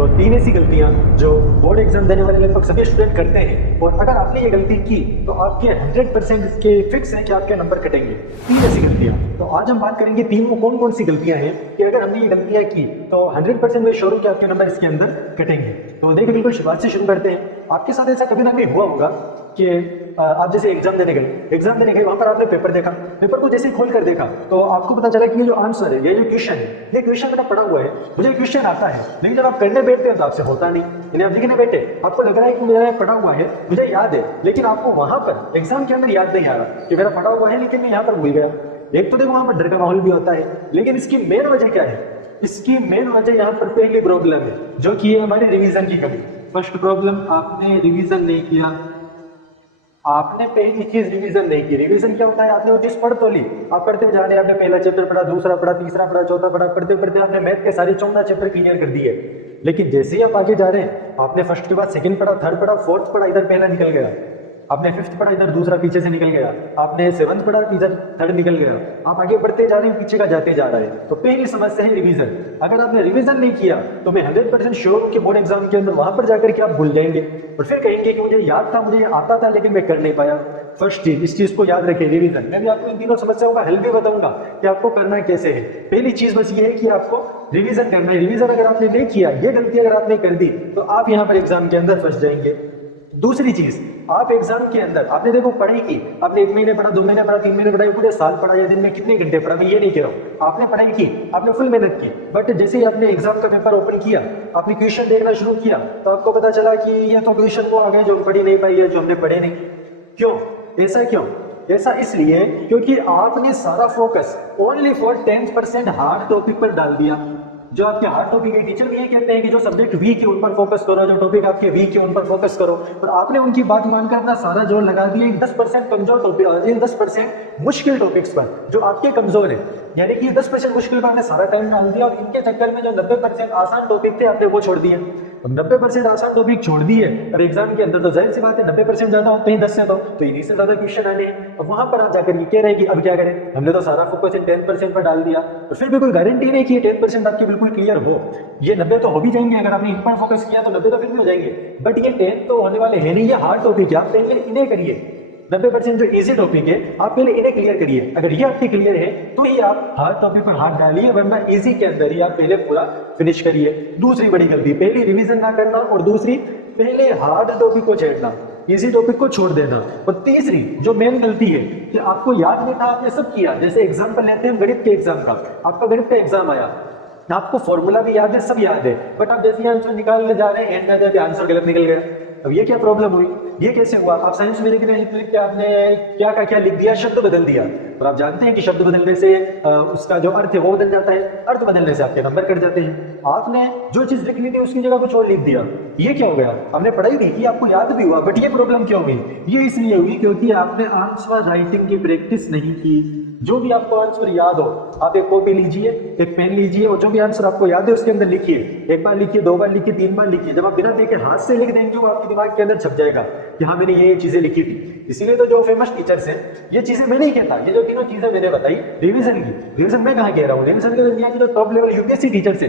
तो 3 ऐसी गलतियां जो बोर्ड एग्जाम देने वाले लगभग सभी स्टूडेंट करते हैं, और अगर आपने ये गलती की तो आपके 100% इसके फिक्स है कि आपके नंबर कटेंगे। 3 ऐसी गलतियां, तो आज हम बात करेंगे 3 वो कौन कौन सी गलतियां हैं कि अगर हमने ये गलतियां की तो 100% मैं श्योर हूं कि आपके नंबर इसके अंदर कटेंगे। तो देखिए बिल्कुल शुरुआत से शुरू करते हैं। आपके साथ ऐसा कभी ना कभी हुआ होगा कि आप जैसे एग्जाम देने गए, वहां पर आपने पेपर देखा, पेपर को जैसे ही खोल कर देखा तो आपको पता चला कि ये जो आंसर है, ये जो क्वेश्चन है, ये क्वेश्चन मैंने पढ़ा हुआ है, मुझे क्वेश्चन आता है, लेकिन जब आप करने बैठते हैं तो आपसे होता नहीं। यानी आप लिखने बैठे, आपको लग रहा है कि मेरा पढ़ा हुआ है, मुझे याद है, लेकिन आपको वहां पर एग्जाम के अंदर याद नहीं आ रहा कि मेरा पढ़ा हुआ है लेकिन मैं यहाँ पर भूल गया। एक तो देखो वहां पर डर का माहौल भी होता है, लेकिन इसकी मेन वजह क्या है? इसकी मेन वजह यहाँ पर पहली प्रॉब्लम है जो कि है हमारी रिवीजन की कमी। फर्स्ट प्रॉब्लम, आपने रिवीजन नहीं किया। आपने पहली चीज रिवीजन नहीं की। रिवीजन क्या होता है? आपने वो चीज पढ़ तो ली, आप पढ़ते जा रहे हैं, आपने पहला चैप्टर पढ़ा, दूसरा पढ़ा, तीसरा पढ़ा, चौथा पढ़ा, पढ़ते पढ़ते आपने मैथ के सारे 14 चैप्टर क्लियर कर दिए। लेकिन जैसे ही आप आगे जा रहे हैं, आपने फर्स्ट के बाद सेकंड पढ़ा, थर्ड पढ़ा, फोर्थ पढ़ा, इधर पहला निकल गया, आपने फिफ्थ पढ़ा, इधर दूसरा पीछे से निकल गया, आपने सेवंथ पढ़ा, इधर थर्ड निकल गया, आप आगे बढ़ते जा रहे हैं, पीछे का जाते जा रहा है। तो पहली समस्या है रिवीजन। अगर आपने रिवीजन नहीं किया तो मैं 100% श्योर हूं कि बोर्ड एग्जाम के अंदर वहां पर जाकर के आप भूल जाएंगे और फिर कहेंगे कि मुझे याद था, मुझे आता था, लेकिन मैं कर नहीं पाया। फर्स्ट चीज, इस चीज को याद रखें, रिवीजन। मैं भी आपको इन तीनों समस्याओं का हल भी बताऊंगा कि आपको करना कैसे है। पहली चीज बस ये है कि आपको रिवीजन करना है। रिवीजन अगर आपने नहीं किया, ये गलती अगर आपने कर दी तो आप यहाँ पर एग्जाम के अंदर फंस जाएंगे। दूसरी चीज, आप एग्जाम के अंदर आपने देखो पढ़ाई की, आपने 1 महीने पढ़ा, 2 महीने पढ़ा, 3 महीने पढ़ा, पूरे साल पढ़ा या दिन में कितने घंटे पढ़ा, मैं ये नहीं कह रहा हूँ। आपने पढ़ाई की, आपने फुल मेहनत की, बट जैसे ही आपने एग्जाम का पेपर ओपन किया, आपने क्वेश्चन देखना शुरू किया, तो आपको पता चला कि ये तो क्वेश्चन वो आ गए जो पढ़ी नहीं पाई है, जो हमने पढ़े नहीं। क्यों ऐसा? क्यों ऐसा? इसलिए क्योंकि आपने सारा focus only for 10% hard topic पर डाल दिया। जो आपके हार्ड टॉपिक है, टीचर भी ये कहते हैं कि जो सब्जेक्ट वीक है उन पर फोकस करो, जो टॉपिक आपके वीक है उन पर फोकस करो, और आपने उनकी बात मानकर अपना सारा जोर लगा दिया 10% कमजोर टॉपिक, 10% मुश्किल टॉपिक्स पर जो आपके कमजोर है। यानी कि 10% मुश्किल पर आपने सारा टाइम डाल दिया और इनके चक्कर में जो 90% आसान टॉपिक थे आपने वो छोड़ दिए। 90% आसान टॉपिक छोड़ दिए और एग्जाम के अंदर तो जाहिर सी बात है 90% ज्यादा होते हैं 10 से, तो इन्हीं से ज्यादा क्वेश्चन आने हैं। अब वहां पर आप जाकर ये कह रहे हैं कि अब क्या करें, हमने तो सारा फोकस 10% पर डाल दिया और फिर भी कोई गारंटी नहीं कि ये 10% आपके बिल्कुल क्लियर हो। ये 90 तो हो भी जाएंगे, अगर आपने इन पर फोकस किया तो 90 तो फिर भी हो जाएंगे, बट ये 10 तो होने वाले हैं नहीं। ये हार्ड टॉपिक है, आप पहले इन्हें करिए। 90% जो इजी टॉपिक है आप पहले इन्हें क्लियर करिए। अगर ये आपके क्लियर है तो ही आप हार्ड टॉपिक पर हाथ डालिए, वरना इजी के अंदर ही आप पहले पूरा फिनिश करिए। दूसरी बड़ी गलती, पहली रिवीजन ना करना और दूसरी पहले हार्ड टॉपिक को छेड़ना, इजी टॉपिक को छोड़ देना। और तीसरी जो मेन गलती है कि आपको याद नहीं था, आपने सब किया। जैसे एग्जाम्पल लेते हैं गणित के एग्जाम का, आपका गणित का एग्जाम आया, आपको फॉर्मूला भी याद है, सब याद है, बट आप जैसे आंसर निकालने जा रहे हैं, एंड में जाके आंसर गलत निकल गया। अब ये क्या प्रॉब्लम हुई? ये कैसे हुआ? आप साइंस में लिख के आपने क्या का क्या लिख दिया, शब्द बदल दिया। और आप जानते हैं कि शब्द बदलने से उसका जो अर्थ है वो बदल जाता है, अर्थ बदलने से आपके नंबर कट जाते हैं। आपने जो चीज लिखनी थी उसकी जगह कुछ और लिख दिया, ये क्या हो गया? आपने पढ़ाई भी की, आपको याद भी हुआ, बट ये प्रॉब्लम क्यों हुई? ये इसलिए हुई क्योंकि आपने आंसर राइटिंग की प्रैक्टिस नहीं की। जो भी आपको आंसर याद हो, आप एक कॉपी लीजिए, एक पेन लीजिए और जो भी आंसर आपको याद है उसके अंदर लिखिए। एक बार लिखिए, 2 बार लिखिए, 3 बार लिखिए। जब आप बिना देखे हाथ से लिख देंगे वो आपके दिमाग के अंदर छप जाएगा कि हाँ मैंने ये चीजें लिखी थी। इसीलिए तो जो फेमस टीचर्स हैं, ये चीजें मैं नहीं कहता, ये जो तीनों चीजें मैंने बताई रिवीजन की, रिवीजन मैं कहाँ कह रहा हूँ, रिवीजन के दुनिया की जो टॉप लेवल यूपीएससी टीचर्स है,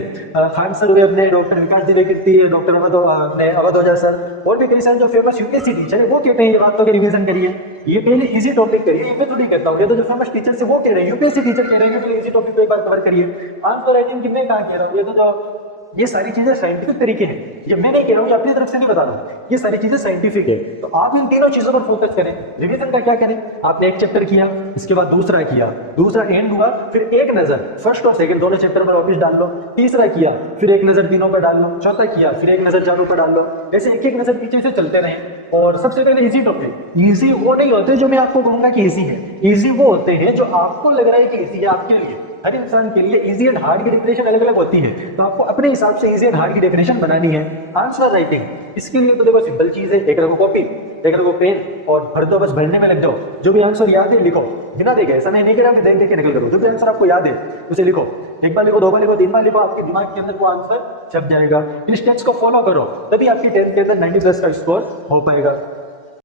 खान सर हुए अपने, डॉक्टर विकास दिवे कीर्ति, डॉक्टर अवधोजा सर, और भी कई सारे जो फेमस यूपीएससी टीचर है वो कहते हैं ये बात तो कि रिवीजन करिए, ये पहले इजी टॉपिक करिए। ये मैं थोड़ी कहता हूँ, ये तो जो फेमस टीचर है वो कह रहे हैं, यूपीएससी टीचर कह रहे हैं पहले इजी टॉपिक को एक बार कवर करिए। आंसर राइटिंग की मैं कहाँ कह रहा हूँ, ये तो जो ये सारी चीजें साइंटिफिक तरीके हैं, ये मैं नहीं कह रहा हूँ, ये अपनी तरफ से नहीं बता रहा हूँ, ये सारी चीजें साइंटिफिक है। तो आप इन तीनों चीजों पर फोकस करें। रिवीजन का क्या करें? आपने एक चैप्टर किया, इसके बाद दूसरा किया, दूसरा एंड हुआ, फिर एक नजर फर्स्ट और सेकंड दोनों चैप्टर पर वापस डाल लो, तीसरा किया, फिर एक नजर तीनों पर डाल लो, चौथा किया, फिर एक नजर चारों पर डाल लो। ऐसे एक एक नजर पीछे से चलते रहें। और सबसे पहले इजी टॉपिक, इजी वो नहीं होते जो मैं आपको कहूंगा कि इजी है, इजी वो होते हैं जो आपको लग रहा है कि इजी है आपके लिए। हर इंसान के लिए इजी एंड हार्ड की डेफिनेशन अलग अलग होती है, तो आपको अपने हिसाब से इजी एंड हार्ड की डेफिनेशन बनानी है। आंसर राइटिंग, इसके लिए तो देखो सिंपल चीज है, एक रखो कॉपी, एक रखो पेन और भर दो, बस भरने में लग जाओ। जो भी आंसर याद है लिखो, बिना देखे। ऐसा नहीं कह रहा कि देख देख के निकल करो, जो भी आंसर आपको याद है उसे लिखो। एक बार लिखो, 2 बार लिखो, 3 बार लिखो, आपके दिमाग के अंदर वो आंसर छप जाएगा। इन स्टेप्स को फॉलो करो, तभी आपकी 10th के अंदर 90+ का स्कोर हो पाएगा।